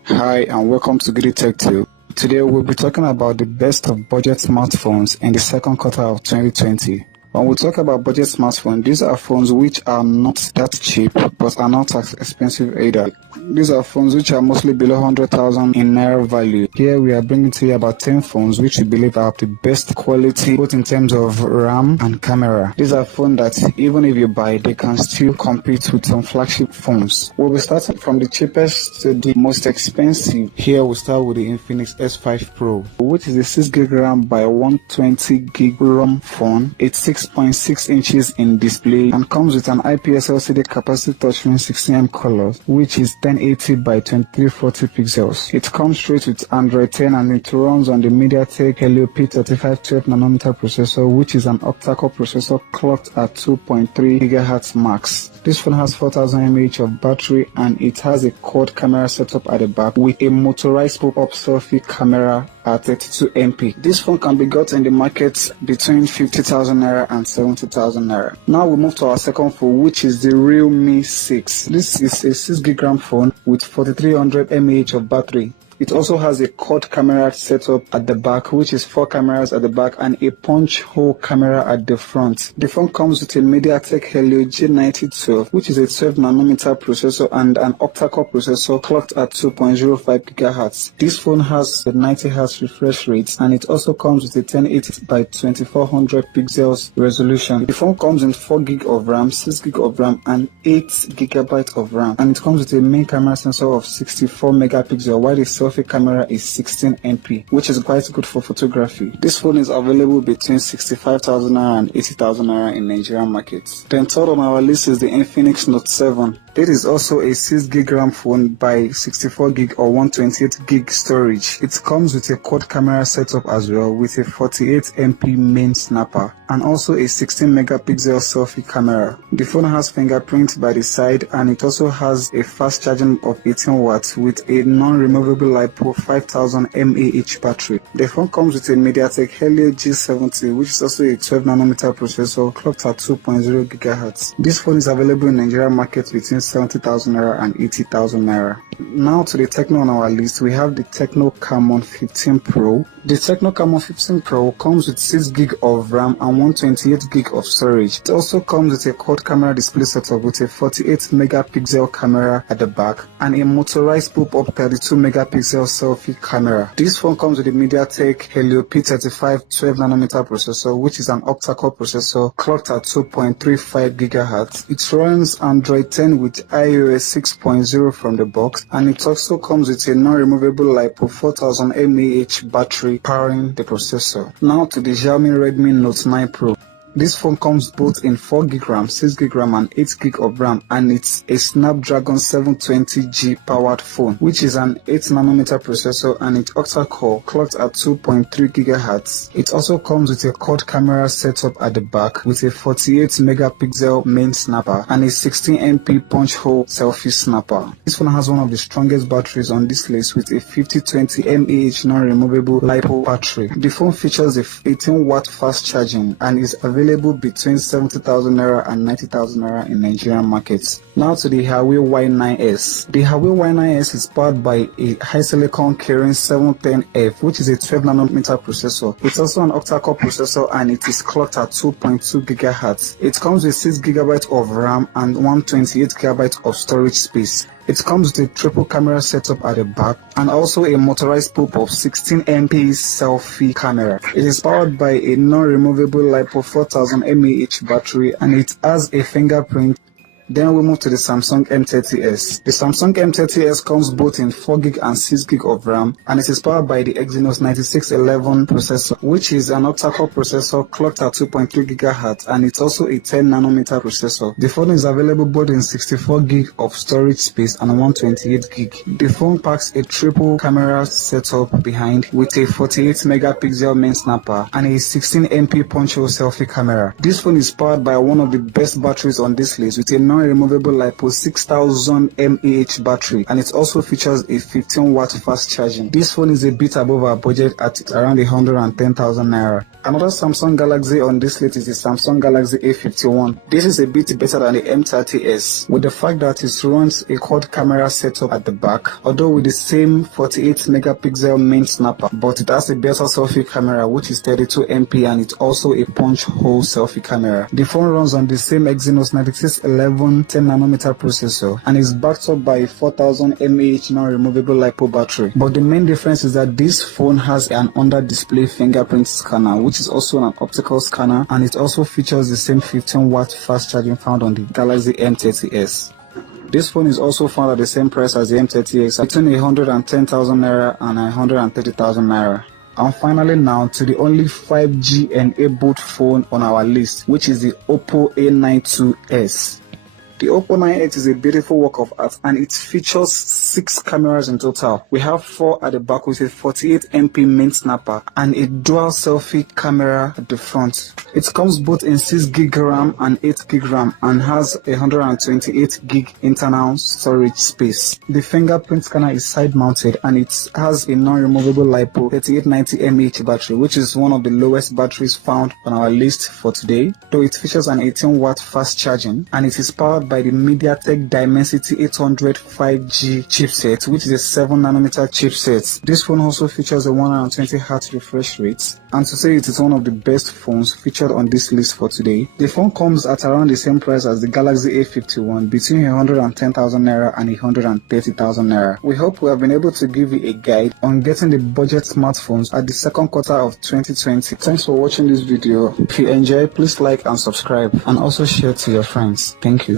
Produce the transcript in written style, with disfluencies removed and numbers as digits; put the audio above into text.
Hi and welcome to Giddy Tech Tube. Today we'll be talking about the best of budget smartphones in the second quarter of 2020. When we talk about budget smartphones, these are phones which are not that cheap but are not as expensive either. These are phones which are mostly below 100,000 in naira value. Here we are bringing to you about 10 phones which we believe are of the best quality both in terms of RAM and camera. These are phones that even if you buy, they can still compete with some flagship phones. We'll be starting from the cheapest to the most expensive. Here we start with the Infinix S5 Pro, which is a 6GB RAM by 120GB ROM phone. It's 6.6 inches in display and comes with an IPS LCD capacitive touchscreen 16mm colors, which is 1080 by 2340 pixels. It comes straight with Android 10 and it runs on the MediaTek Helio P35 12nm processor, which is an octa-core processor clocked at 2.3 GHz max. This phone has 4000 mAh of battery and it has a quad camera setup at the back with a motorized pop-up selfie camera at 32MP. This phone can be got in the market between 50,000 naira and 70,000 naira. Now we move to our second phone, which is the Realme 6. This is a 6GB RAM phone with 4300 mAh of battery. It also has a quad camera setup at the back, which is 4 cameras at the back and a punch hole camera at the front. The phone comes with a MediaTek Helio G9012, which is a 12nm processor and an octa-core processor clocked at 2.05 GHz. This phone has a 90Hz refresh rate and it also comes with a 1080 by 2400 pixels resolution. The phone comes in 4GB of RAM, 6GB of RAM and 8GB of RAM, and it comes with a main camera sensor of 64 megapixels while the selfie camera is 16MP, which is quite good for photography. This phone is available between 65,000 naira and 80,000 naira in Nigerian markets. Then third on our list is the Infinix Note 7. It is also a 6GB RAM phone by 64GB or 128GB storage. It comes with a quad camera setup as well with a 48MP main snapper and also a 16MP selfie camera. The phone has fingerprint by the side and it also has a fast charging of 18 watts with a non-removable LiPo 5000 mAh battery. The phone comes with a MediaTek Helio G70, which is also a 12nm processor clocked at 2.0 GHz. This phone is available in Nigerian market between 70,000 naira and 80,000 naira. Now to the Tecno on our list, we have the Tecno Camon 15 Pro. The Tecno Camon 15 Pro comes with 6GB of RAM and 128GB of storage. It also comes with a quad camera display setup with a 48MP camera at the back and a motorized pop-up 32MP selfie camera. This phone comes with a MediaTek Helio P35 12nm processor, which is an octa-core processor clocked at 2.35 GHz. It runs Android 10 with iOS 6.0 from the box, and it also comes with a non-removable LiPo 4000 mAh battery powering the processor. Now to the Xiaomi Redmi Note 9 Pro. This phone comes both in 4GB RAM, 6GB RAM and 8GB of RAM, and it's a Snapdragon 720G powered phone, which is an 8nm processor and it's octa-core clocked at 2.3 GHz. It also comes with a quad camera setup at the back with a 48MP main snapper and a 16MP punch hole selfie snapper. This phone has one of the strongest batteries on this list with a 5020 mAh non-removable LiPo battery. The phone features a 18-watt fast charging and is available between 70,000 naira and 90,000 naira in Nigerian markets. Now to the Huawei Y9s. The Huawei Y9s is powered by a HiSilicon Kirin 710F, which is a 12nm processor. It's also an octa-core processor and it is clocked at 2.2 GHz. It comes with 6GB of RAM and 128GB of storage space. It comes with a triple camera setup at the back and also a motorized pop-up 16MP selfie camera. It is powered by a non-removable LiPo 4000 mAh battery and it has a fingerprint. Then we move to the Samsung M30s. The Samsung M30s comes both in 4GB and 6GB of RAM and it is powered by the Exynos 9611 processor, which is an octa-core processor clocked at 2.3 GHz and it's also a 10nm processor. The phone is available both in 64GB of storage space and 128GB. The phone packs a triple camera setup behind with a 48MP main snapper and a 16MP punch hole selfie camera. This phone is powered by one of the best batteries on this list with a non non-removable LiPo 6000 mAh battery, and it also features a 15-watt fast charging. This phone is a bit above our budget at around 110,000 naira. Another Samsung Galaxy on this list is the Samsung Galaxy A51. This is a bit better than the M30s, with the fact that it runs a quad camera setup at the back, although with the same 48 megapixel main snapper, but it has a better selfie camera which is 32 MP, and it's also a punch hole selfie camera. The phone runs on the same Exynos 9611 10nm processor and is backed up by a 4000 mAh non-removable LiPo battery. But the main difference is that this phone has an under-display fingerprint scanner, which is also an optical scanner, and it also features the same 15-watt fast charging found on the Galaxy M30s. This phone is also found at the same price as the M30s, between 110,000 naira and 130,000 naira. And finally now to the only 5G enabled phone on our list, which is the Oppo A92s. The Oppo 9X is a beautiful work of art, and it features 6 cameras in total. We have 4 at the back with a 48 MP main snapper and a dual selfie camera at the front. It comes both in 6GB RAM and 8GB RAM and has 128GB internal storage space. The fingerprint scanner is side mounted and it has a non-removable LiPo 3890 mAh battery, which is one of the lowest batteries found on our list for today, though it features an 18-watt fast charging, and it is powered by the MediaTek Dimensity 800 5G chipset, which is a 7nm chipset. This phone also features a 120Hz refresh rate, and to say it is one of the best phones featured on this list for today. The phone comes at around the same price as the Galaxy A51, between 110,000 naira and 130,000 naira. We hope we have been able to give you a guide on getting the budget smartphones at the second quarter of 2020. Thanks for watching this video. If you enjoyed, please like and subscribe, and also share to your friends. Thank you.